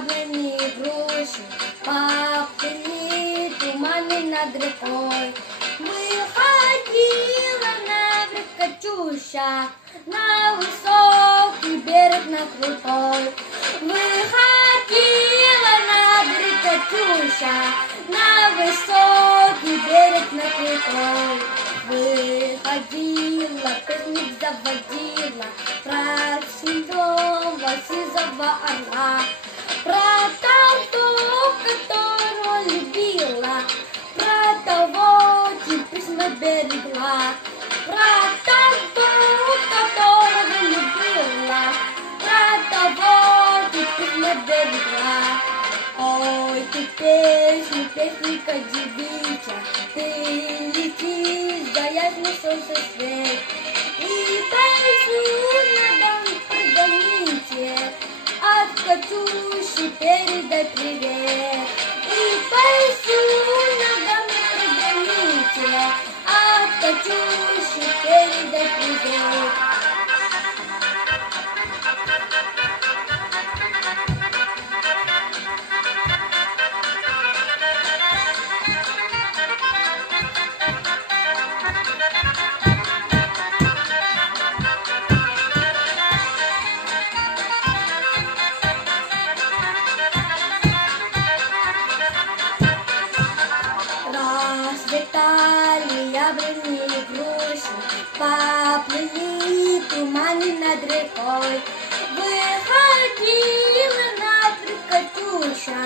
яблони и груши, поплыли туманы над рекой. Выходила на берег Катюша, на высокий берег, на крутой. Выходила на берег Катюша, на высокий берег, на крутой. Выходила, песник заводила про седого сизого орла, про того, которого любила, про того, чьи письма берегла, про того, которого любила, про того, чьи письма берегла. Ой, ты песня, песенка девичья, ты летишь за ясный солнце свет, и песню надо прогоните, от Катюши передай привет. И песню надо прогоните, от Катюши передай привет. Расцветали яблони и груши, поплыли туманы над рекой. Выходила на берег Катюша,